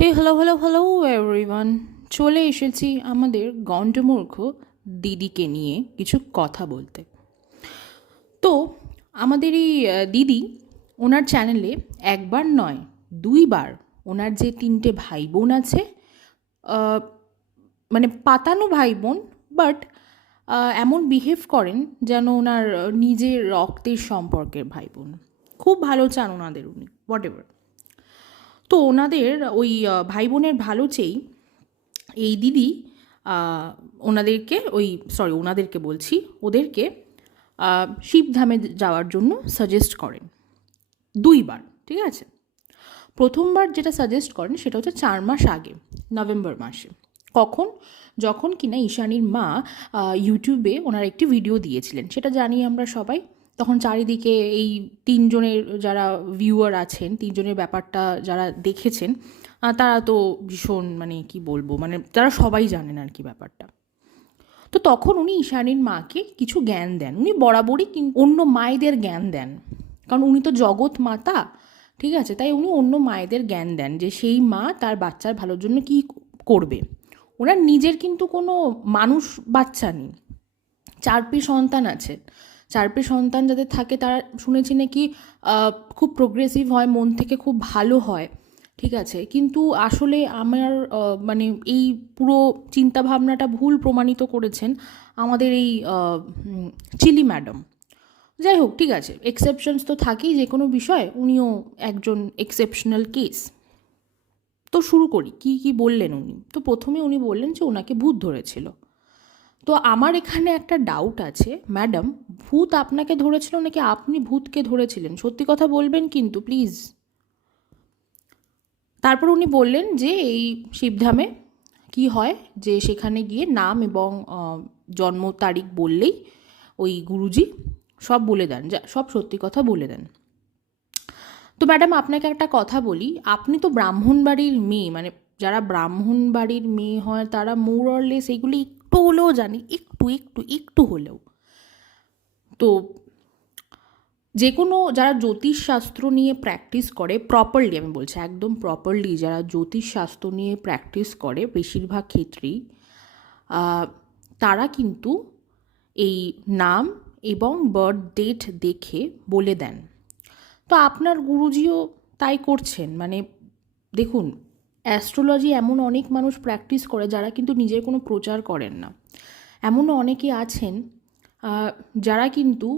Hey hello hello hello everyone চলে এসেছি আমাদের গণ্ডমূর্খ দিদিকে নিয়ে কিছু কথা বলতে। তো, আমাদের এই দিদি ওনার চ্যানেলে একবার নয়, দুইবার ওনার যে তিনটে ভাই বোন আছে মানে পাতানো ভাই বোন বাট এমন বিহেভ করেন যেন ওনার নিজের রক্তের সম্পর্কের ভাই বোন খুব ভালো চান ওনাদের উনি হোয়াট এভার তো ওনাদের ওই ভাই বোনের ভালো চেয়েই এই দিদি ওনাদেরকে ওই সরি ওনাদেরকে বলছি, ওদেরকে শিবধামে যাওয়ার জন্য সাজেস্ট করেন। দুইবার, ঠিক আছে? প্রথমবার যেটা সাজেস্ট করেন সেটা হচ্ছে চার মাস আগে, নভেম্বর মাসে। কখন? যখন কিনা ঈশানীর মা ইউটিউবে ওনার একটি ভিডিও দিয়েছিলেন। সেটা জানি আমরা সবাই তখন চারিদিকে এই তিনজনের যারা ভিউয়ার আছেন, তিনজনের ব্যাপারটা যারা দেখেছেন তারা তো ভীষণ মানে কি বলব মানে তারা সবাই জানেন আর কি ব্যাপারটা। তো তখন উনি ঈশানীর মাকে কিছু জ্ঞান দেন। উনি বরাবরই অন্য মায়েদের জ্ঞান দেন। কারণ উনি তো জগৎ মাতা, ঠিক আছে? তাই উনি অন্য মায়েদের জ্ঞান দেন যে সেই মা তার বাচ্চার ভালোর জন্য কি করবে। ওনার নিজের কিন্তু কোনো মানুষ বাচ্চা নেই। চারপি সন্তান আছে। চারপি সন্তান যাদের থাকে তারা শুনেছি নাকি খুব প্রোগ্রেসিভ হয়, মন থেকে খুব ভালো হয়। ঠিক আছে? কিন্তু আসলে আমার মানে এই পুরো চিন্তাভাবনাটা ভুল প্রমাণিত করেছেন আমাদের এই চিলি ম্যাডাম। যাই হোক, ঠিক আছে। এক্সেপশনস তো থাকেই, যে কোনো বিষয় উনিও একজন এক্সেপশনাল কেস তো শুরু করি, কি কি বললেন উনি? তো প্রথমে উনি বললেন যে ওনাকে ভূত ধরেছিল। তো আমার এখানে একটা ডাউট আছে ম্যাডাম ভূত আপনাকে ধরেছিল নাকি আপনি ভূতকে ধরেছিলেন? সত্যি কথা বলবেন কিন্তু প্লিজ তারপর উনি বললেন যে এই শিবধামে কি হয় যে সেখানে গিয়ে নাম এবং জন্ম তারিখ বললেই ওই গুরুজি সব বলে দেন, যা, সব সত্যি কথা বলে দেন। তো ম্যাডাম আপনাকে একটা কথা বলি, আপনি তো ব্রাহ্মণ বাড়ির মেয়ে মানে যারা ব্রাহ্মণ বাড়ির মেয়ে হয়, তারা মোরলেস এগুলি একটু হলেও জানি, একটু একটু একটু হলেও। তো যে কোনো যারা জ্যোতিষশাস্ত্র নিয়ে প্র্যাকটিস করে প্রপারলি আমি বলছি, একদম প্রপারলি যারা জ্যোতিষশাস্ত্র নিয়ে প্র্যাকটিস করে বেশিরভাগ ক্ষেত্রেই তারা কিন্তু এই নাম এবং বার্থ ডেট দেখে বলে দেন। তো আপনার গুরুজিও তাই করছেন মানে দেখুন অ্যাস্ট্রোলজি এমন অনেক মানুষ প্র্যাকটিস করে যারা কিন্তু নিজের কোনো প্রচার করেন না। এমনও অনেকে আছেন যারা কিন্তু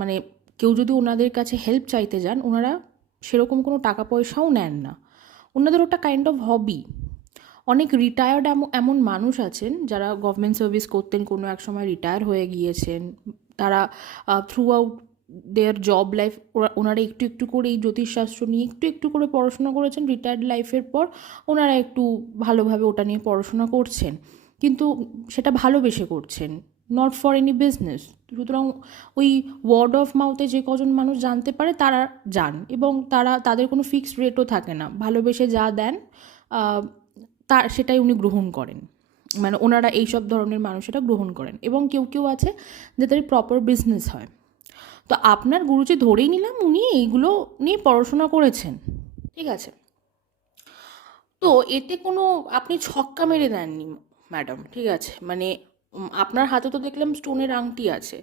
মানে কেউ যদি ওনাদের কাছে হেল্প চাইতে যান, ওনারা সেরকম কোনো টাকা পয়সাও নেন না। ওনাদের ওটা কাইন্ড অফ হবি অনেক রিটায়ার্ড এমন মানুষ আছেন যারা গভর্নমেন্ট সার্ভিস করতেন, কোনো এক সময় রিটায়ার হয়ে গিয়েছেন। তারা throughout their job life ওরা, ওনারা একটু একটু করে এই জ্যোতিষশাস্ত্র নিয়ে একটু একটু করে পড়াশোনা করেছেন। রিটায়ার্ড লাইফের পর ওনারা একটু ভালোভাবে ওটা নিয়ে পড়াশোনা করছেন। কিন্তু সেটা ভালোবেসে করছেন নট ফর এনি বিজনেস সুতরাং ওই ওয়ার্ড অফ মাউথে যে কজন মানুষ জানতে পারে তারা যান এবং তারা, তাদের কোনো ফিক্সড রেটও থাকে না। ভালোবেসে যা দেন তা, সেটাই উনি গ্রহণ করেন। মানে ওনারা এইসব ধরনের মানুষ এটা গ্রহণ করেন। এবং কেউ কেউ আছে যাদের প্রপার বিজনেস হয়। তো আপনার গুরুজি ধরেই নিলাম উনি এইগুলো নিয়ে পড়াশোনা করেছেন। ঠিক আছে? তো এতে কোনো আপনি ছক্কা মেরে দেননি, ম্যাডাম, ঠিক আছে? মানে আপনার হাতে তো দেখলাম স্টোনের আংটি আছে।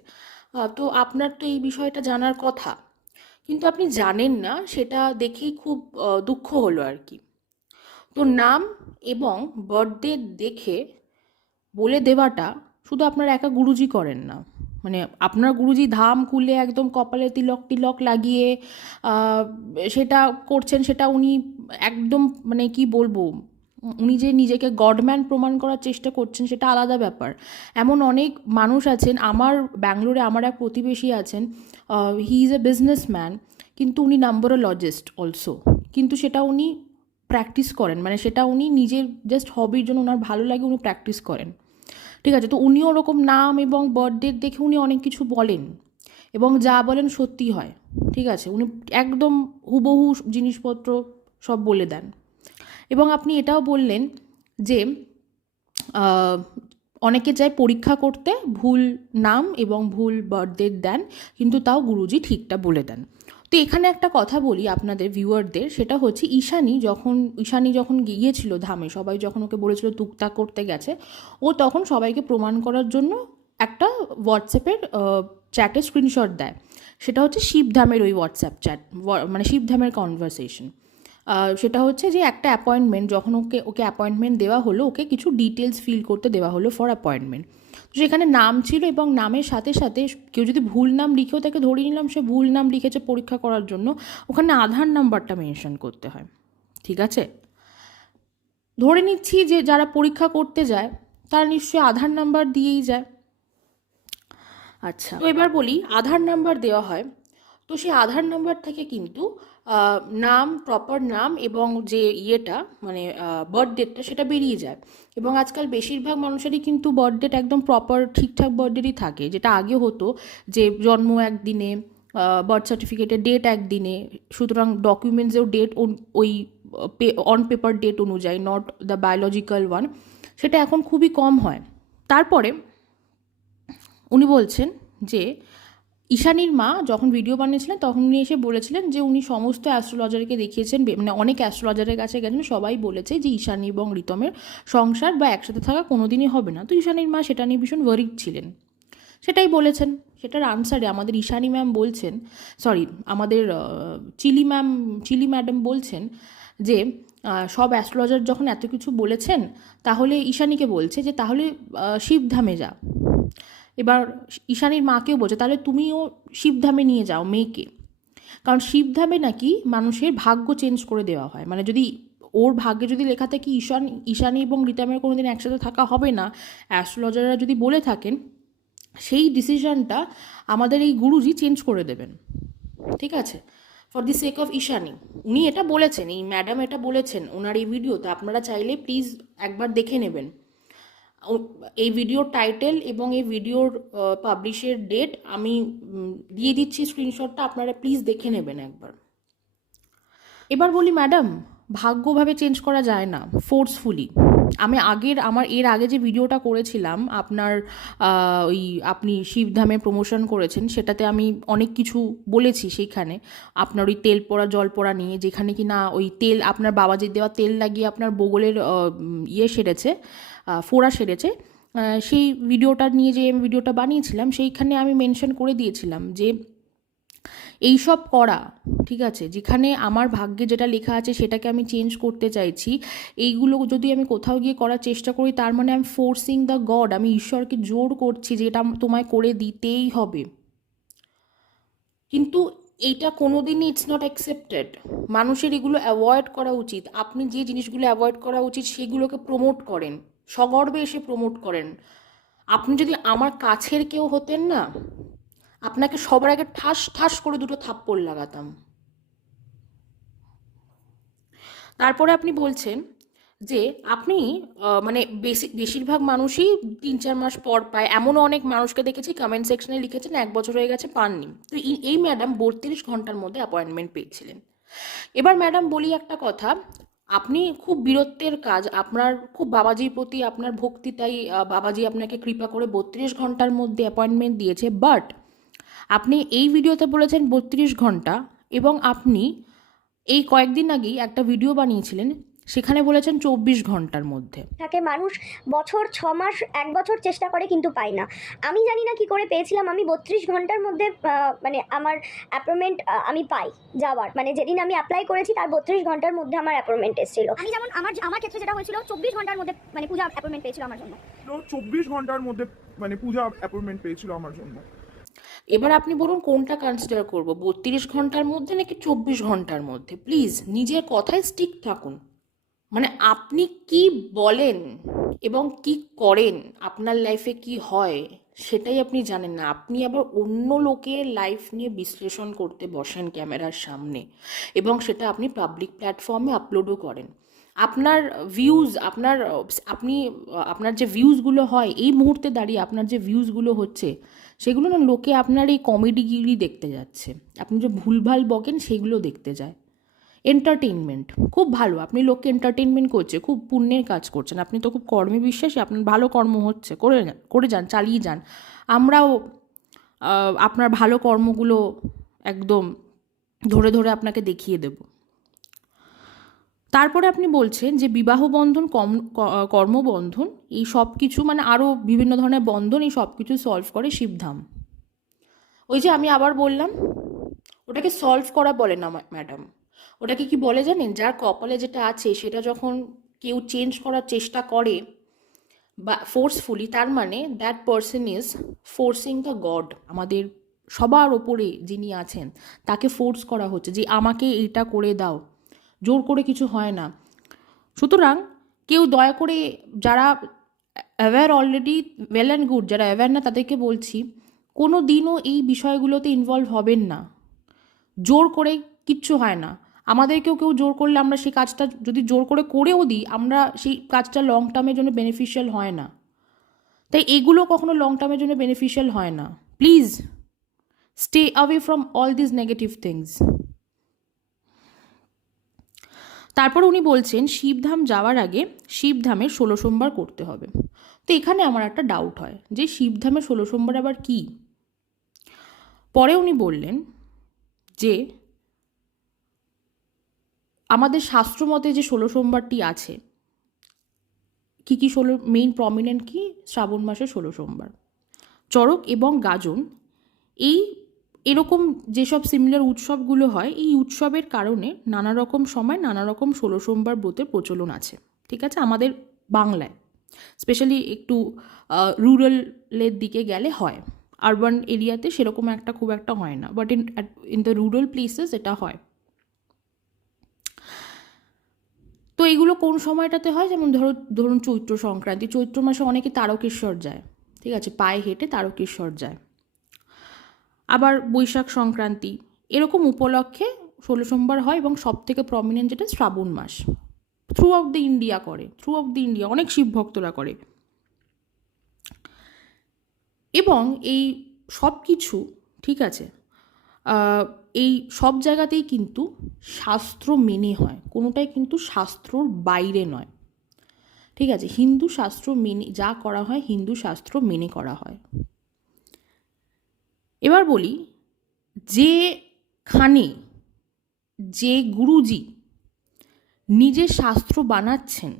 তো আপনার তো এই বিষয়টা জানার কথা। কিন্তু আপনি জানেন না, সেটা দেখেই খুব দুঃখ হলো আর কি। তো নাম এবং বার্থডে দেখে বলে দেওয়াটা শুধু আপনার একা গুরুজি করেন না। মানে আপনার গুরুজি ধাম খুলে একদম কপালে তিলক টিলক লাগিয়ে সেটা করছেন, সেটা উনি একদম মানে কি বলব, উনি যে নিজেকে গডম্যান প্রমাণ করার চেষ্টা করছেন সেটা আলাদা ব্যাপার। এমন অনেক মানুষ আছেন, আমার ব্যাঙ্গালোরে আমার এক প্রতিবেশী আছেন হি ইজ এ বিজনেসম্যান কিন্তু উনি নাম্বার অ নাম্বারোলজিস্ট অলসো কিন্তু সেটা উনি প্র্যাকটিস করেন মানে সেটা উনি নিজের জাস্ট হবির জন্য ওনার ভালো লাগে, উনি প্র্যাকটিস করেন। ঠিক আছে? তো উনি ওরকম নাম এবং বার্থডে দেখে উনি অনেক কিছু বলেন এবং যা বলেন সত্যি হয়, ঠিক আছে? উনি একদম হুবহু জিনিসপত্র সব বলে দেন। এবং আপনি এটাও বললেন যে অনেকে চায় পরীক্ষা করতে ভুল নাম এবং ভুল বার্থডে দেন, কিন্তু তাও গুরুজি ঠিকটা বলে দেন। তো এখানে একটা কথা বলি আপনাদের ভিউয়ারদের সেটা হচ্ছে ঈশানি যখন ঈশানি যখন গিয়েছিল ধামে, সবাই যখন ওকে বলেছিল তুকতাক করতে গেছে, ও তখন সবাইকে প্রমাণ করার জন্য একটা হোয়াটসঅ্যাপের চ্যাটে স্ক্রিনশট দেয়। সেটা হচ্ছে শিবধামের ওই হোয়াটসঅ্যাপ চ্যাট মানে শিবধামের কনভারসেশন সেটা হচ্ছে যে একটা অ্যাপয়েন্টমেন্ট যখন ওকে ওকে অ্যাপয়েন্টমেন্ট দেওয়া হলো, ওকে কিছু ডিটেলস ফিল করতে দেওয়া হলো ফর অ্যাপয়েন্টমেন্ট সেখানে নাম ছিল এবং নামের সাথে সাথে কেউ যদি ভুল নাম লিখেও তাকে ধরিয়ে নিলাম, সে ভুল নাম লিখেছে পরীক্ষা করার জন্য, ওখানে আধার নাম্বারটা মেনশন করতে হয়। ঠিক আছে? ধরে নিচ্ছি যে যারা পরীক্ষা করতে যায়, তারা নিশ্চয়ই আধার নাম্বার দিয়েই যায়। আচ্ছা তো এবার বলি, আধার নাম্বার দেওয়া হয়। তো সেই আধার নাম্বার থেকে কিন্তু নাম প্রপার নাম এবং যে ইয়েটা মানে বার্থ ডেটটা সেটা বেরিয়ে যায়। এবং আজকাল বেশিরভাগ মানুষেরই কিন্তু বার্থ ডেট একদম প্রপার ঠিকঠাক বার্থ ডেটই থাকে। যেটা আগে হতো যে জন্ম একদিনে বার্থ সার্টিফিকেটের ডেট একদিনে, সুতরাং ডকুমেন্টসেও ডেট ওই অন পেপার ডেট অনুযায়ী নট দ্য বায়োলজিক্যাল ওয়ান সেটা এখন খুবই কম হয়। তারপরে উনি বলছেন যে ঈশানীর মা যখন ভিডিও বানিয়েছিলেন, তখন উনি এসে বলেছিলেন যে উনি সমস্ত অ্যাস্ট্রোলজারকে দেখিয়েছেন মানে অনেক অ্যাস্ট্রোলজারের কাছে গেছেন, সবাই বলেছে যে ঈশানী এবং রিতমের সংসার বা একসাথে থাকা কোনোদিনই হবে না। তো ঈশানীর মা সেটা নিয়ে ভীষণ ওয়ারিড ছিলেন। সেটাই বলেছেন। সেটার আনসারে আমাদের ঈশানী ম্যাম বলছেন সরি আমাদের চিলি ম্যাম চিলি ম্যাডাম বলছেন যে সব অ্যাস্ট্রোলজার যখন এত কিছু বলেছেন, তাহলে ঈশানীকে বলছে যে তাহলে শিবধামে যা। এবার ঈশানীর মাকেও বলছে, তাহলে তুমিও শিবধামে নিয়ে যাও মেয়েকে। কারণ শিবধামে নাকি মানুষের ভাগ্য চেঞ্জ করে দেওয়া হয়। মানে যদি ওর ভাগ্যে যদি লেখা থাকে, ঈশান, ঈশানী এবং রিতামের কোনো দিন একসাথে থাকা হবে না। অ্যাস্ট্রোলজাররা যদি বলে থাকেন, সেই ডিসিশনটা আমাদের এই গুরুজি চেঞ্জ করে দেবেন। ঠিক আছে? For the sake of Ishani. উনি এটা বলেছেন, এই ম্যাডাম এটা বলেছেন ওনার এই ভিডিওতে আপনারা চাইলে প্লিজ একবার দেখে নেবেন। এই ভিডিওর টাইটেল এবং এই ভিডিওর পাবলিশের ডেট আমি দিয়ে দিচ্ছি স্ক্রিনশটটা আপনারা প্লিজ দেখে নেবেন একবার। এবার বলি ম্যাডাম ভাগ্যভাবে চেঞ্জ করা যায় না ফোর্সফুলি আমি আগের, আমার, এর আগে যে ভিডিওটা করেছিলাম, আপনার ওই আপনি শিবধামে প্রমোশন করেছেন, সেটাতে আমি অনেক কিছু বলেছি সেইখানে আপনার ওই তেল পড়া, জল পড়া নিয়ে, যেখানে কি না ওই তেল, আপনার বাবাজির দেওয়া তেল লাগিয়ে আপনার বগলের ইয়ে সেরেছে। ফোড়া সেরেছে। সেই ভিডিওটা নিয়ে যে আমি ভিডিওটা বানিয়েছিলাম, সেইখানে আমি মেনশন করে দিয়েছিলাম যে এইসব করা, ঠিক আছে, যেখানে আমার ভাগ্যে যেটা লেখা আছে সেটাকে আমি চেঞ্জ করতে চাইছি, এইগুলো যদি আমি কোথাও গিয়ে করার চেষ্টা করি, তার মানে আমি ফোর্সিং দ্য গড আমি ঈশ্বরকে জোর করছি যে এটা তোমায় করে দিতেই হবে। কিন্তু এইটা কোনোদিনই ইটস নট অ্যাকসেপ্টেড মানুষের এগুলো অ্যাভয়েড করা উচিত। আপনি যে জিনিসগুলো অ্যাভয়েড করা উচিত, সেগুলোকে প্রমোট করেন। সগর্বে এসে প্রমোট করেন। আপনি যদি আমার কাছের কেউ হতেন না, আপনাকে সবার আগে ঠাস ঠাস করে দুটো থাপ্পড় লাগাতাম। তারপরে আপনি বলছেন যে আপনি মানে বেশি, বেশিরভাগ মানুষই তিন চার মাস পর পায়। এমনও অনেক মানুষকে দেখেছি কমেন্ট সেকশনে লিখেছেন, এক বছর হয়ে গেছে, পাননি। তো এই- এই ম্যাডাম বত্রিশ ঘণ্টার মধ্যে অ্যাপয়েন্টমেন্ট পেয়েছিলেন। এবার ম্যাডাম বলি একটা কথা আপনি খুব বীরত্বের কাজ, আপনার খুব বাবাজির প্রতি আপনার ভক্তি তাই বাবাজি আপনাকে কৃপা করে বত্রিশ ঘণ্টার মধ্যে অ্যাপয়েন্টমেন্ট দিয়েছে। বাট আপনি এই ভিডিওতে বলেছেন বত্রিশ ঘণ্টা এবং আপনি এই কয়েকদিন আগেই একটা ভিডিও বানিয়েছিলেন সেখানে বলেছেন চব্বিশ ঘণ্টার মধ্যে। থাকে মানুষ বছর ছ মাস এক বছর চেষ্টা করে কিন্তু পায় না। আমি জানি না কি করে পেয়েছিলাম আমি বত্রিশ ঘণ্টার মধ্যে মানে আমার অ্যাপয়েন্টমেন্ট আমি পাই যাওয়ার। মানে যেদিন আমি অ্যাপ্লাই করেছি তার বত্রিশ ঘণ্টার মধ্যে আমার অ্যাপয়েন্টমেন্ট এসেছিল। আমি যেমন আমার আমার ক্ষেত্রে যেটা হয়েছিল চব্বিশ ঘণ্টার মধ্যে মানে পূজা অ্যাপয়েন্টমেন্ট পেয়েছিল আমার জন্য। চব্বিশ ঘণ্টার মধ্যে মানে পূজা অ্যাপয়েন্টমেন্ট পেয়েছিল আমার জন্য। এবার আপনি বলুন কোনটা কনসিডার করব? বত্রিশ ঘণ্টার মধ্যে নাকি চব্বিশ ঘণ্টার মধ্যে? প্লিজ নিজের কথায় স্টিক থাকুন। মানে আপনি কি বলেন এবং কি করেন, আপনার লাইফে কি হয়, সেটাই আপনি জানেন না। আপনি আবার অন্য লোকের লাইফ নিয়ে বিশ্লেষণ করতে বসেন ক্যামেরার সামনে এবং সেটা আপনি পাবলিক প্ল্যাটফর্মে আপলোডও করেন। আপনার ভিউজ আপনার, আপনি, আপনার যে ভিউজগুলো হয়, এই মুহূর্তে দাঁড়িয়ে আপনার যে ভিউজগুলো হচ্ছে, সেগুলো না লোকে আপনার এই কমেডিগিরি দেখতে যাচ্ছে। আপনি যে ভুলভাল বকেন, সেগুলো দেখতে যায়। এন্টারটেইনমেন্ট খুব ভালো। আপনি লোককে এন্টারটেনমেন্ট করছে, খুব পুণ্যের কাজ করছেন। আপনি তো খুব কর্মে বিশ্বাসী, আপনার ভালো কর্ম হচ্ছে, করে করে যান, চালিয়ে যান। আমরাও আপনার ভালো কর্মগুলো একদম ধরে ধরে আপনাকে দেখিয়ে দেব। তারপরে আপনি বলছেন যে বিবাহ বন্ধন, কম কর্মবন্ধন এই সব কিছু মানে আরও বিভিন্ন ধরনের বন্ধন, এই সব কিছু সলভ করে শিবধাম। ওই যে আমি আবার বললাম, ওটাকে সলভ করা বলে না ম্যাডাম ওটাকে কি বলে জানেন? যার কপালে যেটা আছে, সেটা যখন কেউ চেঞ্জ করার চেষ্টা করে বা ফোর্সফুলি তার মানে that person is forcing the god আমাদের সবার ওপরে যিনি আছেন, তাকে ফোর্স করা হচ্ছে যে আমাকে এইটা করে দাও। জোর করে কিছু হয় না। সুতরাং কেউ দয়া করে যারা aware already well and good যারা অ্যাওয়্যার না, তাদেরকে বলছি কোনো দিনও এই বিষয়গুলোতে ইনভলভ হবেন না। জোর করে কিচ্ছু হয় না। আমাদেরকেও কেউ জোর করলে আমরা সেই কাজটা যদি জোর করে করেও দিই, আমরা সেই কাজটা লং টার্মের জন্য বেনিফিশিয়াল হয় না। তাই এগুলো কখনো লং টার্মের জন্য বেনিফিশিয়াল হয় না। Please stay away from all this negative things তারপর উনি বলছেন, শিবধাম যাওয়ার আগে শিবধামের ষোলো সোমবার করতে হবে। তো এখানে আমার একটা ডাউট হয়, যে শিবধামের ষোলো সোমবার আবার কি? পরে উনি বললেন যে আমাদের শাস্ত্রমতে যে ষোলো সোমবারটি আছে, কি কি ষোলো মেইন প্রমিনেন্ট কি? শ্রাবণ মাসে ষোলো সোমবার। চড়ক এবং গাজন, এই এরকম যেসব সিমিলার উৎসবগুলো হয়, এই উৎসবের কারণে নানা রকম সময় নানা রকম ষোলো সোমবার ব্রতের প্রচলন আছে। ঠিক আছে? আমাদের বাংলায়। স্পেশালি একটু রুরালের দিকে গেলে হয়। আরবান এরিয়াতে সেরকম একটা খুব একটা হয় না। But in in the rural places এটা হয়। তো এগুলো কোন সময়টাতে হয়? যেমন ধরো, ধরুন চৈত্র সংক্রান্তি। চৈত্র মাসে অনেকে তারকেশ্বর যায়, ঠিক আছে? পায়ে হেঁটে তারকেশ্বর যায়। আবার বৈশাখ সংক্রান্তি, এরকম উপলক্ষে ষোলো সোমবার হয় এবং সব থেকে প্রমিনেন্ট যেটা শ্রাবণ মাস। থ্রু আউট দ্য ইন্ডিয়া করে থ্রু আউট দ্য ইন্ডিয়া অনেক শিব ভক্তরা করে। এবং এই সব কিছু ঠিক আছে? এই সব জায়গাতেই কিন্তু শাস্ত্র মেনে হয়, কোনোটাই কিন্তু শাস্ত্রর বাইরে নয়। ঠিক আছে, হিন্দু শাস্ত্র মেনে, যা করা হয় হিন্দু শাস্ত্র মেনে করা হয়। এবার বলি, যেখানে যে গুরুজি নিজে শাস্ত্র বানাচ্ছেন,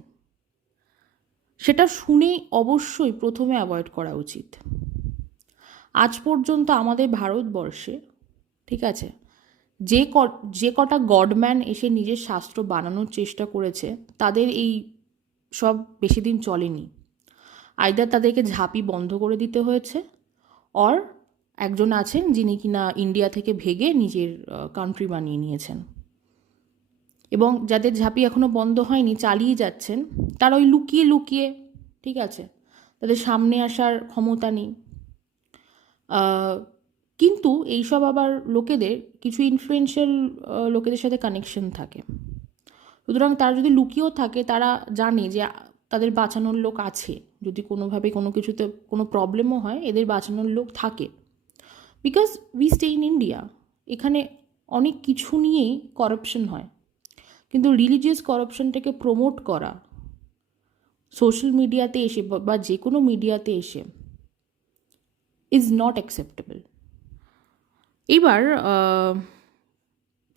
সেটা শুনেই অবশ্যই প্রথমে অ্যাভয়েড করা উচিত। আজ পর্যন্ত আমাদের ভারতবর্ষে, ঠিক আছে যে ক যে কটা গডম্যান এসে নিজের শাস্ত্র বানানোর চেষ্টা করেছে, তাদের এই সব বেশি দিন চলেনি। আইদার তাদেরকে ঝাঁপি বন্ধ করে দিতে হয়েছে, অর একজন আছেন যিনি কিনা ইন্ডিয়া থেকে ভেগে নিজের কান্ট্রি বানিয়ে নিয়েছেন। এবং যাদের ঝাঁপি এখনও বন্ধ হয়নি, চালিয়ে যাচ্ছেন, তারা ওই লুকিয়ে লুকিয়ে, ঠিক আছে, তাদের সামনে আসার ক্ষমতা নেই। কিন্তু এইসব আবার লোকেদের, কিছু ইনফ্লুয়েন্সিয়াল লোকেদের সাথে কানেকশন থাকে। সুতরাং তারা যদি লুকিয়েও থাকে, তারা জানে যে তাদের বাঁচানোর লোক আছে। যদি কোনোভাবে কোনো কিছুতে কোনো প্রবলেমও হয়, এদের বাঁচানোর লোক থাকে। Because we stay in India এখানে অনেক কিছু নিয়েই করাপশন হয়। কিন্তু রিলিজিয়াস করাপশনটাকে প্রমোট করা সোশ্যাল মিডিয়াতে এসে বা- যে কোনো মিডিয়াতে এসে ইজ নট অ্যাকসেপ্টেবল এবার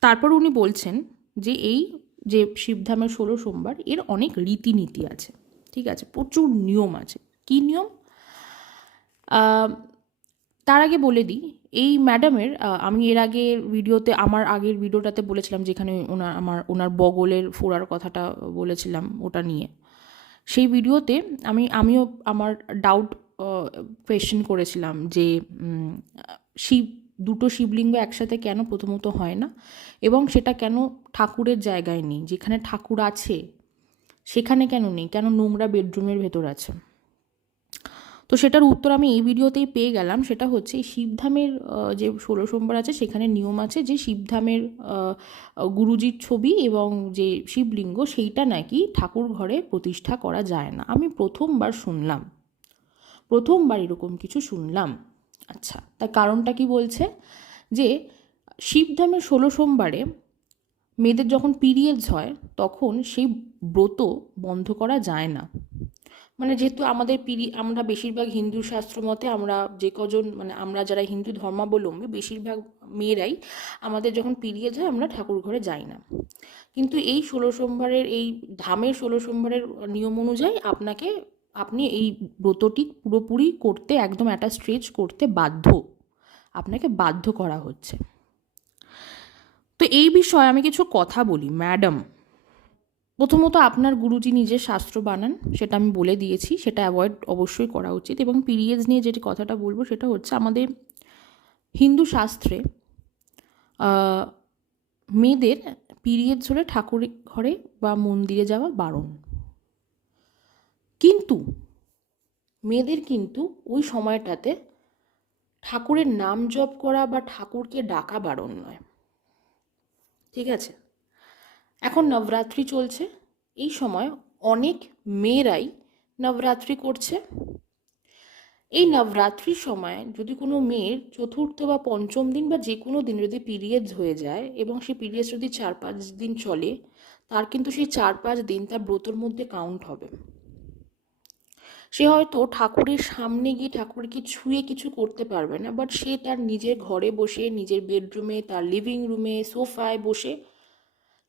তারপর উনি বলছেন যে এই যে শিবধামের ষোলো সোমবার, এর অনেক রীতিনীতি আছে, ঠিক আছে? প্রচুর নিয়ম আছে। কী নিয়ম? তার আগে বলে দিই, এই ম্যাডামের আমি এর আগে ভিডিওতে, আমার আগের ভিডিওটাতে বলেছিলাম যেখানে ওনার আমার, ওনার বগলের ফোড়ার কথাটা বলেছিলাম ওটা নিয়ে। সেই ভিডিওতে আমি, আমিও আমার ডাউট কোয়েশ্চেন করেছিলাম যে শিব দুটো শিবলিঙ্গ একসাথে কেন প্রথমত হয় না? এবং সেটা কেন ঠাকুরের জায়গায় নেই? যেখানে ঠাকুর আছে, সেখানে কেন নেই? কেন নোংরা বেডরুমের ভেতর আছে? তো সেটার উত্তর আমি এই ভিডিওতেই পেয়ে গেলাম। সেটা হচ্ছে শিবধামের যে ষোলো সোমবার আছে, সেখানে নিয়ম আছে যে শিবধামের গুরুজির ছবি এবং যে শিবলিঙ্গ, সেইটা নাকি ঠাকুর ঘরে প্রতিষ্ঠা করা যায় না। আমি প্রথমবার শুনলাম। প্রথমবার এরকম কিছু শুনলাম। আচ্ছা তার কারণটা কি বলছে? যে শিবধামের ষোলো সোমবারে মেয়েদের যখন পিরিয়ডস হয়, তখন সেই ব্রত বন্ধ করা যায় না। মানে যেহেতু আমাদের পিরি, আমরা বেশিরভাগ হিন্দু শাস্ত্র মতে আমরা যে কজন মানে আমরা যারা হিন্দু ধর্মাবলম্বী, বেশিরভাগ মেয়েরাই আমাদের যখন পিরিয়ড হয়, আমরা ঠাকুর ঘরে যাই না। কিন্তু এই ষোলো সোমবারের, এই ধামের ষোলো সোমবারের নিয়ম অনুযায়ী আপনাকে আপনি এই ব্রতটি পুরোপুরি করতে, একদম একটা স্ট্রেচ করতে বাধ্য। আপনাকে বাধ্য করা হচ্ছে। তো এই বিষয়ে আমি কিছু কথা বলি ম্যাডাম প্রথমত আপনার গুরুজি নিজের শাস্ত্র বানান, সেটা আমি বলে দিয়েছি, সেটা অ্যাভয়েড অবশ্যই করা উচিত। এবং পিরিয়ডস নিয়ে যেটি কথাটা বলব, সেটা হচ্ছে আমাদের হিন্দু শাস্ত্রে মেয়েদের পিরিয়ডস হলে ঠাকুর ঘরে বা মন্দিরে যাওয়া বারণ। কিন্তু, মেয়েদের কিন্তু ওই সময়টাতে ঠাকুরের নাম জপ করা বা ঠাকুরকে ডাকা বারণ নয়। ঠিক আছে? এখন নবরাত্রি চলছে। এই সময় অনেক মেয়েরাই নবরাত্রি করছে। এই নবরাত্রির সময় যদি কোনো মেয়ের চতুর্থ বা পঞ্চম দিন বা যে কোনো দিন যদি পিরিয়ডস হয়ে যায় এবং সেই পিরিয়ডস যদি চার পাঁচ দিন চলে, তার কিন্তু সেই চার পাঁচ দিন তার ব্রতর মধ্যে কাউন্ট হবে। সে হয়তো ঠাকুরের সামনে গিয়ে ঠাকুরকে ছুঁয়ে কিছু করতে পারবে না বাট সে তার নিজের ঘরে বসে, নিজের বেডরুমে তার লিভিং রুমে সোফায় বসে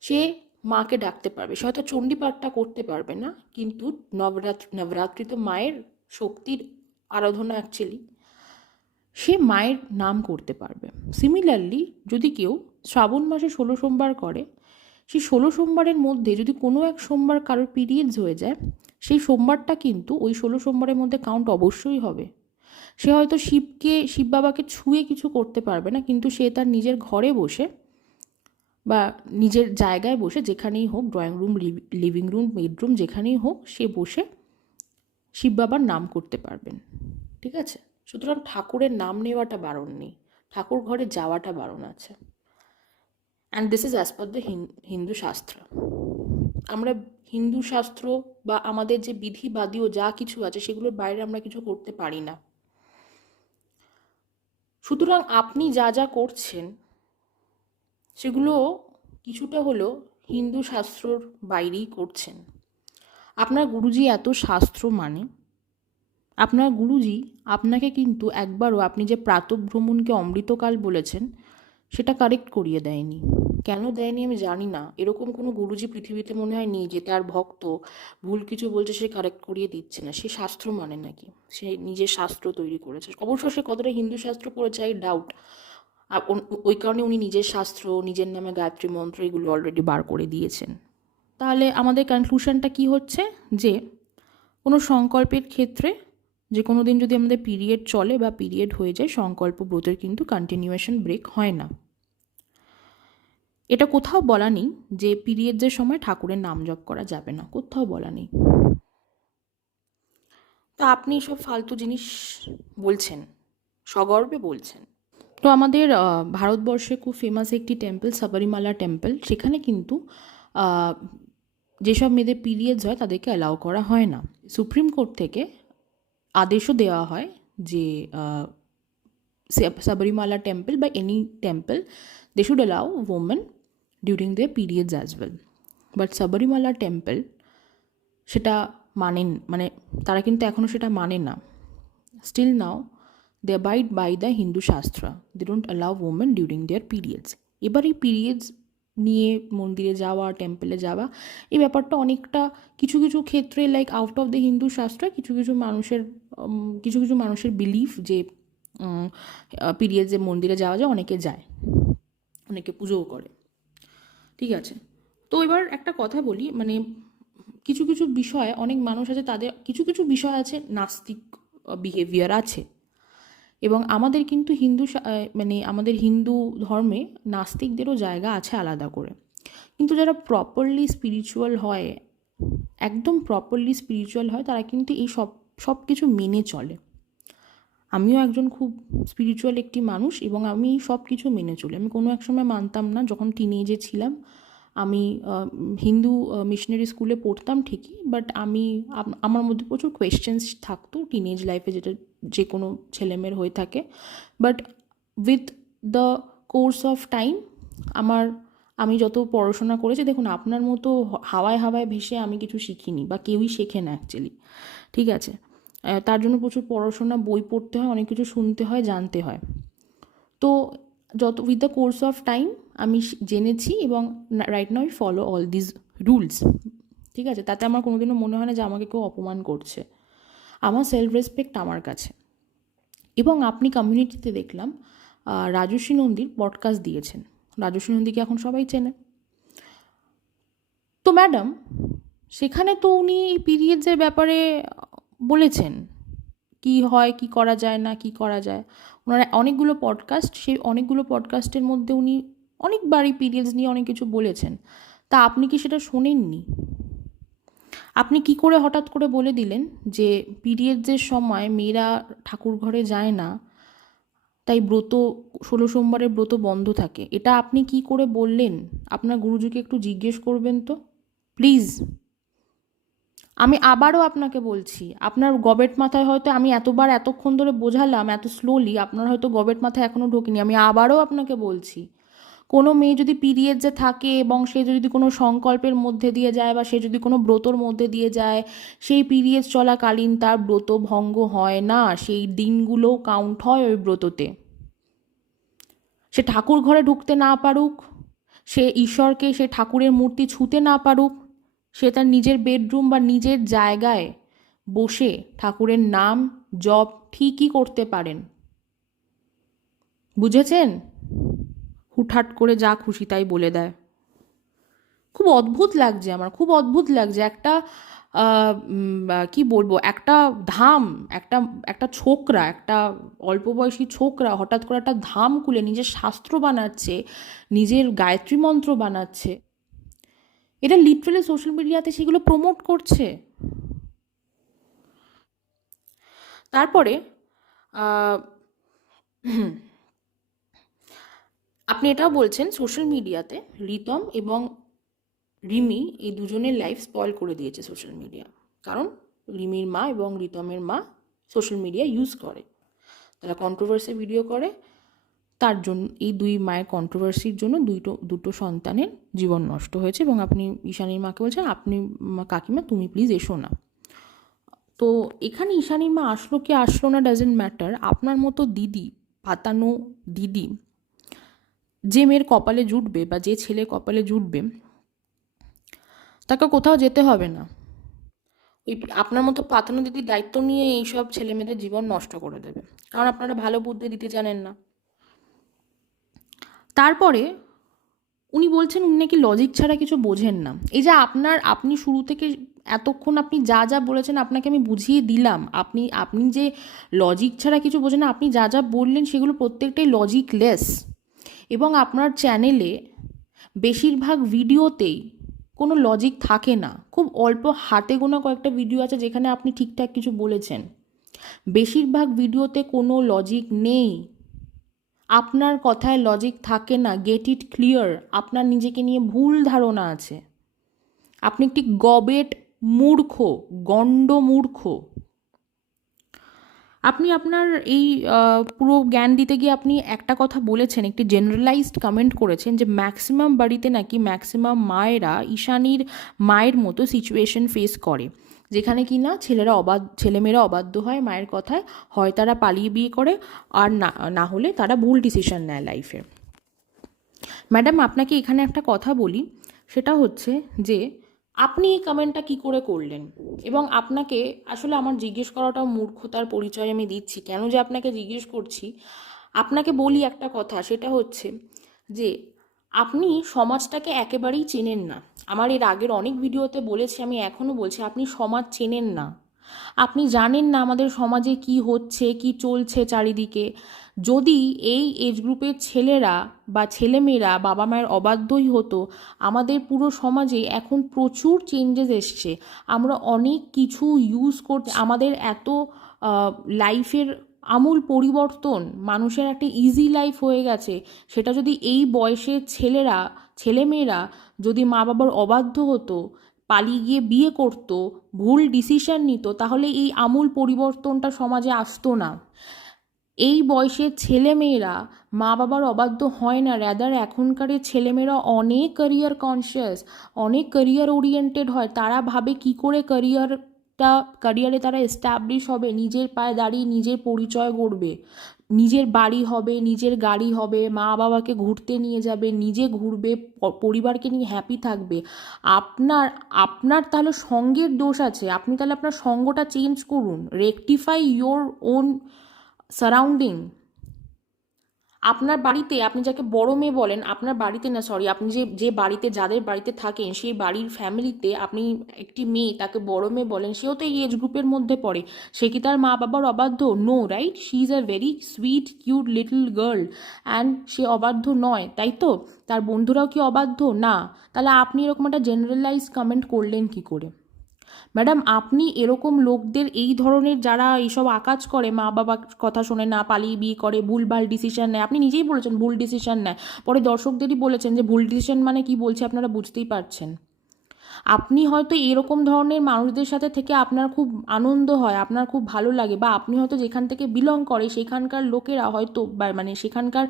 সে মাকে ডাকতে পারবে। সে হয়তো চণ্ডীপাঠটা করতে পারবে না, কিন্তু নবরাত্রি নবরাত্রি তো মায়ের শক্তির আরাধনা অ্যাকচুয়ালি সে মায়ের নাম করতে পারবে। সিমিলারলি যদি কেউ শ্রাবণ মাসে ষোলো সোমবার করে সেই ষোলো সোমবারের মধ্যে যদি কোনো এক সোমবার কারোর পিরিয়ডস হয়ে যায় সেই সোমবারটা কিন্তু ওই ষোলো সোমবারের মধ্যে কাউন্ট অবশ্যই হবে। সে হয়তো শিবকে, শিব বাবাকে ছুঁয়ে কিছু করতে পারবে না, কিন্তু সে তার নিজের ঘরে বসে বা নিজের জায়গায় বসে যেখানেই হোক drawing room living room bedroom যেখানেই হোক, সে বসে শিব বাবার নাম করতে পারবেন। ঠিক আছে? সুতরাং ঠাকুরের নাম নেওয়াটা বারণ নেই। ঠাকুর ঘরে যাওয়াটা বারণ আছে। And this is as per the Hindu shastra. আমরা হিন্দু শাস্ত্র বা আমাদের যে বিধিবাদীও যা কিছু আছে, সেগুলোর বাইরে আমরা কিছু করতে পারি না। সুতরাং আপনি যা যা করছেন, সেগুলো কিছুটা হলো হিন্দু শাস্ত্রর বাইরেই করছেন। আপনার গুরুজি এত শাস্ত্র মানে। আপনার গুরুজি আপনাকে কিন্তু একবারও আপনি যে প্রাতভ্রমণকে অমৃতকাল বলেছেন সেটা কারেক্ট করিয়ে দেয়নি। কেন দেয়নি আমি জানি না। এরকম কোনো গুরুজি পৃথিবীতে মনে হয় নেই যে তার ভক্ত ভুল কিছু বলছে সে কারেক্ট করিয়ে দিচ্ছে না। সে শাস্ত্র মানে নাকি? সে নিজের শাস্ত্র তৈরি করেছে। অবশ্য সে কতটা হিন্দু শাস্ত্র পড়েছে আই ডাউট ওই কারণে উনি নিজের শাস্ত্র, নিজের নামে গায়ত্রী মন্ত্র এগুলো অলরেডি বার করে দিয়েছেন। তাহলে আমাদের কনক্লুশনটা কি হচ্ছে? যে কোনো সংকল্পের ক্ষেত্রে যে কোনো দিন যদি আমাদের পিরিয়ড চলে বা পিরিয়ড হয়ে যায়, সংকল্প, ব্রতের কিন্তু কন্টিনিউয়েশন ব্রেক হয় না। এটা কোথাও বলা নেই যে পিরিয়ডসের সময় ঠাকুরের নাম জপ করা যাবে না, কোথাও বলা নেই। তো আপনি সব ফালতু জিনিস বলছেন, সগর্বে বলছেন। তো আমাদের ভারতবর্ষে খুব ফেমাস একটি টেম্পল সাবরিমালা টেম্পল সেখানে কিন্তু যেসব মেয়েদের পিরিয়ডস হয় তাদেরকে অ্যালাউ করা হয় না। সুপ্রিম কোর্ট থেকে আদেশও দেওয়া হয় যে সাবরিমালা টেম্পল বা any temple they should allow women during the periods as well but Sabarimala temple সেটা মানেন মানে তারা কিন্তু এখনও সেটা মানে না। Still now they bide by the Hindu shastra they don't allow women during their periods এবার এই পিরিয়ডস নিয়ে মন্দিরে যাওয়া টেম্পলে যাওয়া, এই ব্যাপারটা অনেকটা কিছু কিছু ক্ষেত্রে like out of the Hindu shastra কিছু কিছু মানুষের কিছু কিছু মানুষের বিলিফ যে পিরিয়ডসে মন্দিরে যাওয়া যায় অনেকে যায়, অনেকে পুজোও করে। ঠিক আছে? তো এবার একটা কথা বলি মানে কিছু কিছু বিষয়ে, অনেক মানুষ আছে তাদের, কিছু কিছু বিষয় আছে নাস্তিক বিহেভিয়ার আছে। এবং আমাদের কিন্তু হিন্দু মানে আমাদের হিন্দু ধর্মে নাস্তিকদেরও জায়গা আছে আলাদা করে। কিন্তু যারা প্রপারলি স্পিরিচুয়াল হয়, একদম প্রপারলি স্পিরিচুয়াল হয়, তারা কিন্তু এই সব সব কিছু মেনে চলে। আমিও একজন খুব স্পিরিচুয়াল একটি মানুষ এবং আমি সব কিছু মেনে চলি। আমি কোনো এক সময় মানতাম না, যখন টিনেজে ছিলাম আমি হিন্দু মিশনারি স্কুলে পড়তাম ঠিকই বাট আমি আমার মধ্যে প্রচুর কোয়েশ্চেন্স থাকতো টিনেজ লাইফে যেটা যে কোনো ছেলেমেয়ের হয়ে থাকে but with the course of time আমার, আমি যত পড়াশোনা করেছি, দেখুন আপনার মতো হাওয়ায় হাওয়ায় ভেসে আমি কিছু শিখিনি বা কেউই শেখে না অ্যাকচুয়ালি ঠিক আছে? তার জন্য প্রচুর পড়াশোনা, বই পড়তে হয়, অনেক কিছু শুনতে হয়, জানতে হয়। তো যত with the course of time আমি জেনেছি এবং right now I follow all these rules ঠিক আছে? তাতে আমার কোনোদিনও মনে হয় না যে আমাকে কেউ অপমান করছে। আমার সেলফ রেসপেক্ট আমার কাছে। এবং আপনি কমিউনিটিতে দেখলাম রাজস্বী নন্দীর পডকাস্ট দিয়েছেন। রাজস্বী নন্দীকে এখন সবাই চেনে। তো ম্যাডাম সেখানে তো উনি পিরিয়ডসের ব্যাপারে বলেছেন, কি হয়, কি করা যায় না, কি করা যায়, ওনার অনেকগুলো পডকাস্ট সেই অনেকগুলো পডকাস্টের মধ্যে উনি অনেকবারই পিরিয়ডস নিয়ে অনেক কিছু বলেছেন। তা আপনি কি সেটা শোনেননি? আপনি কি করে হঠাৎ করে বলে দিলেন যে পিরিয়ডসের সময় মেয়েরা ঠাকুর ঘরে যায় না, তাই ব্রত, ষোলো সোমবারের ব্রত বন্ধ থাকে? এটা আপনি কি করে বললেন? আপনার গুরুজিকে একটু জিজ্ঞেস করবেন তো? প্লিজ আমি আবারও আপনাকে বলছি, আপনার গবেট মাথায় হয়তো আমি এতবার এতক্ষণ ধরে বোঝালাম, এত স্লোলি আপনার হয়তো গবেট মাথায় এখনও ঢোকেনি, আমি আবারও আপনাকে বলছি কোনো মেয়ে যদি পিরিয়ডসে থাকে এবং সে যদি কোনো সংকল্পের মধ্যে দিয়ে যায় বা সে যদি কোনো ব্রতর মধ্যে দিয়ে যায়, সেই পিরিয়ডস চলাকালীন তার ব্রত ভঙ্গ হয় না। সেই দিনগুলো কাউন্ট হয় ওই ব্রততে। সে ঠাকুর ঘরে ঢুকতে না পারুক, সে ঈশ্বরকে, সে ঠাকুরের মূর্তি ছুঁতে না পারুক, সে তার নিজের বেডরুম বা নিজের জায়গায় বসে ঠাকুরের নাম জপ ঠিকই করতে পারেন। বুঝেছেন? হুটহাট করে যা খুশি তাই বলে দেয়। খুব অদ্ভুত লাগছে আমার, খুব অদ্ভুত লাগছে। একটা কি বলব? একটা ধাম, একটা একটা ছোকরা, একটা অল্প বয়সী ছোকরা হঠাৎ করে একটা ধাম খুলে নিজের শাস্ত্র বানাচ্ছে, নিজের গায়ত্রী মন্ত্র বানাচ্ছে। এটা লিটারালি সোশ্যাল মিডিয়াতে সেগুলো প্রমোট করছে। তারপরে আপনি এটাও বলছেন সোশ্যাল মিডিয়াতে রিতম এবং রিমি এই দুজনের লাইফ স্পয়েল করে দিয়েছে সোশ্যাল মিডিয়া কারণ রিমির মা এবং রিতমের মা সোশ্যাল মিডিয়া ইউজ করে। তারা কন্ট্রোভার্সি ভিডিও করে। তার জন্য, এই দুই মায়ের কন্ট্রোভার্সির জন্য দুটো দুটো সন্তানের জীবন নষ্ট হয়েছে এবং আপনি ঈশানীর মাকে বলছেন, আপনি কাকিমা, তুমি প্লিজ এসো না। তো এখানে ঈশানীর মা আসলো কি আসলো না ডাজেন্ট ম্যাটার আপনার মতো দিদি, পাতানো দিদি যে মেয়ের কপালে জুটবে বা যে ছেলে কপালে জুটবে, তাকে কোথাও যেতে হবে না। ওই আপনার মতো পাতানো দিদির দায়িত্ব নিয়ে এইসব ছেলে মেয়েদের জীবন নষ্ট করে দেবে। কারণ আপনারা ভালো বুদ্ধি দিতে জানেন না। তারপরে উনি বলছেন উনি নাকি লজিক ছাড়া কিছু বোঝেন না। এই যে আপনার, আপনি শুরু থেকে এতক্ষণ আপনি যা যা বলেছেন আপনাকে আমি বুঝিয়ে দিলাম। আপনি আপনি যে লজিক ছাড়া কিছু বোঝেন না, আপনি যা যা বললেন সেগুলো প্রত্যেকটাই লজিকলেস এবং আপনার চ্যানেলে বেশিরভাগ ভিডিওতেই কোনো লজিক থাকে না। খুব অল্প হাতে গোনা কয়েকটা ভিডিও আছে যেখানে আপনি ঠিকঠাক কিছু বলেছেন। বেশিরভাগ ভিডিওতে কোনো লজিক নেই। আপনার কথায় লজিক থাকে না। গেট ইট ক্লিয়ার আপনার নিজেকে নিয়ে ভুল ধারণা আছে। আপনি একটি গবেট মূর্খ গণ্ড মূর্খ। আপনি আপনার এই পুরো জ্ঞান দিতে গিয়ে আপনি একটা কথা বলেছেন, একটি জেনারেলাইজড কমেন্ট করেছেন যে ম্যাক্সিমাম বাড়িতে নাকি ম্যাক্সিমাম মায়েরা ঈশানীর মায়ের মতো সিচুয়েশন ফেস করে। যেখানে কি না ছেলেরা অবাধ, ছেলেমেয়েরা অবাধ্য হয় মায়ের কথায়, হয় তারা পালিয়ে বিয়ে করে, আর না না হলে তারা ভুল ডিসিশন নেয় লাইফে ম্যাডাম, আপনাকে এখানে একটা কথা বলি, সেটা হচ্ছে যে আপনি এই কমেন্টটা কি করে করলেন? এবং আপনাকে আসলে আমার জিজ্ঞেস করাটাও মূর্খতার পরিচয় আমি দিচ্ছি। কেন যে আপনাকে জিজ্ঞেস করছি? আপনাকে বলি একটা কথা, সেটা হচ্ছে যে আপনি সমাজটাকে একেবারেই চেনেন না। আমার এর আগের অনেক ভিডিওতে বলেছি, আমি এখনও বলছি, আপনি সমাজ চেনেন না। আপনি জানেন না আমাদের সমাজে কি হচ্ছে, কি চলছে চারিদিকে। যদি এই এজ গ্রুপের ছেলেরা বা ছেলেমেয়েরা বাবা মায়ের অবাধ্যই হতো, আমাদের পুরো সমাজে এখন প্রচুর চেঞ্জেস এসছে। আমরা অনেক কিছু ইউজ করছি। আমাদের এত লাইফের আমূল পরিবর্তন, মানুষের একটা ইজি লাইফ হয়ে গেছে। সেটা যদি এই বয়সের ছেলেরা, ছেলেমেয়েরা যদি মা বাবার অবাধ্য হতো পালিয়ে গিয়ে বিয়ে করতো, ভুল ডিসিশন নিত, তাহলে এই আমূল পরিবর্তনটা সমাজে আসতো না। এই বয়সের ছেলেমেয়েরা মা বাবার অবাধ্য হয় না র্যাদার এখনকারের ছেলেমেয়েরা অনেক ক্যারিয়ার কনসিয়াস অনেক ক্যারিয়ার ওরিয়েন্টেড হয়। তারা ভাবে কি করে ক্যারিয়ারটা ক্যারিয়ারে তারা এস্টাবলিশ হবে, নিজের পায়ে দাঁড়িয়ে নিজের পরিচয় গড়বে। নিজের বাড়ি হবে, নিজের গাড়ি হবে, মা বাবাকে ঘুরতে নিয়ে যাবে, নিজে ঘুরবে পরিবারকে নিয়ে হ্যাপি থাকবে। আপনার আপনার তাহলে সঙ্গের দোষ আছে। আপনি তাহলে আপনার সঙ্গটা চেঞ্জ করুন। রেকটিফাই ইয়োর ওন সারাউন্ডিং আপনার বাড়িতে, আপনি যাকে বড় মেয়ে বলেন, আপনার বাড়িতে না সরি আপনি যে যে বাড়িতে, যাদের বাড়িতে থাকেন, সেই বাড়ির ফ্যামিলিতে আপনি একটি মেয়ে, তাকে বড় মেয়ে বলেন, সেও তো এই এজ গ্রুপের মধ্যে পড়ে। সে কি তার মা বাবার অবাধ্য? No right she is a very sweet cute little girl and সে অবাধ্য নয়, তাই তো? তার বন্ধুরাও কি অবাধ্য? না। তাহলে আপনি এরকম একটা জেনারেলাইজ কমেন্ট করলেন কি করে? ম্যাডাম, আপনি এরকম লোকদের এই ধরনের যারা এইসব আকাজ করে, মা বাবার কথা শোনে না, পালিয়ে বিয়ে করে, ভুলভাল ডিসিশন নেয়, আপনি নিজেই বলেছেন ভুল ডিসিশন নেয়। পরে দর্শকদেরই বলেছেন যে ভুল ডিসিশন মানে কি বলছে আপনারা বুঝতেই পারছেন। আপনি হয়তো এরকম ধরনের মানুষদের সাথে থেকে আপনার খুব আনন্দ হয়, আপনার খুব ভালো লাগে বা আপনি হয়তো যেখান থেকে বিলং করে সেখানকার লোকেরা হয়তো মানে সেখানকার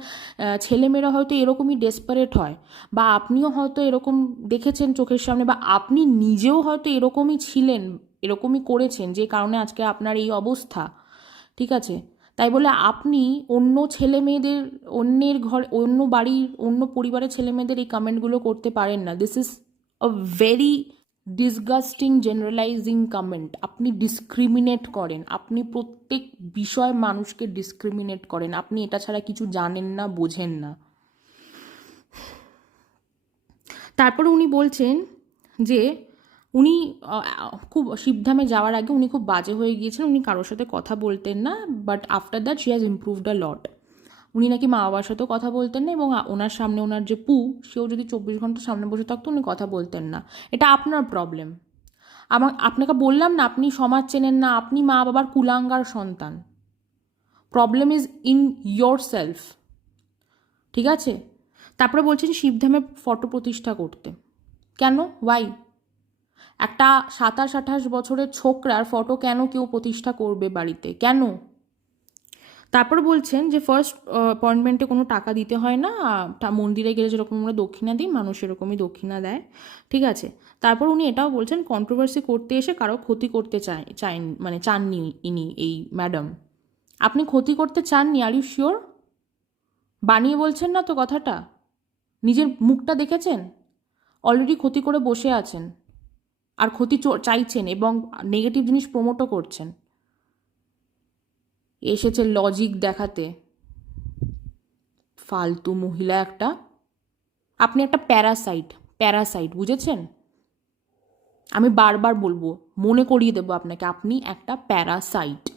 ছেলেমেয়েরা হয়তো এরকমই ডেসপারেট হয় বা আপনিও হয়তো এরকম দেখেছেন চোখের সামনে বা আপনি নিজেও হয়তো এরকমই ছিলেন, এরকমই করেছেন যে কারণে আজকে আপনার এই অবস্থা, ঠিক আছে? তাই বলে আপনি অন্য ছেলে মেয়েদের অন্যের ঘর, অন্য বাড়ির, অন্য পরিবারের ছেলে মেয়েদের এই কমেন্টগুলো করতে পারেন না। This is a very disgusting generalising comment আপনি ডিসক্রিমিনেট করেন। আপনি প্রত্যেক বিষয় মানুষকে ডিসক্রিমিনেট করেন। আপনি এটা ছাড়া কিছু জানেন না, বোঝেন না। তারপরে উনি বলছেন যে উনি খুব শিবধামে যাওয়ার আগে উনি খুব বাজে হয়ে গিয়েছেন উনি কারোর সাথে কথা বলতেন না but after that she has improved a lot উনি নাকি মা বাবার সাথেও কথা বলতেন না এবং ওনার সামনে ওনার যে পু, সেও যদি চব্বিশ ঘণ্টা সামনে বসে থাকতো, উনি কথা বলতেন না। এটা আপনার প্রবলেম আমার আপনাকে বললাম না, আপনি সমাজ চেনেন না, আপনি মা বাবার কুলাঙ্গার সন্তান। Problem is in yourself ঠিক আছে? তারপরে বলছেন শিবধামে ফটো প্রতিষ্ঠা করতে। কেন? ওয়াই একটা সাতাশ আঠাশ বছরের ছোকরার ফটো কেন কেউ প্রতিষ্ঠা করবে বাড়িতে? কেন? তারপর বলছেন যে ফার্স্ট অ্যাপয়েন্টমেন্টে কোনো টাকা দিতে হয় না মন্দিরে গেলে যেরকম আমরা দক্ষিণা দিই, মানুষ এরকমই দক্ষিণা দেয়, ঠিক আছে? তারপর উনি এটাও বলছেন কন্ট্রোভার্সি করতে এসে কারও ক্ষতি করতে চায় চান মানে চাননি ইনি, এই ম্যাডাম আপনি ক্ষতি করতে চাননি আর ইউ শিওর বানিয়ে বলছেন না তো কথাটা? নিজের মুখটা দেখেছেন? অলরেডি ক্ষতি করে বসে আছেন, আর ক্ষতি চাইছেন এবং নেগেটিভ জিনিস প্রমোটও করছেন। এসেছে লজিক দেখাতে। ফালতু মহিলা একটা। আপনি একটা প্যারাসাইট প্যারাসাইট বুঝেছেন? আমি বারবার বলব, মনে করিয়ে দেবো আপনাকে, আপনি একটা প্যারাসাইট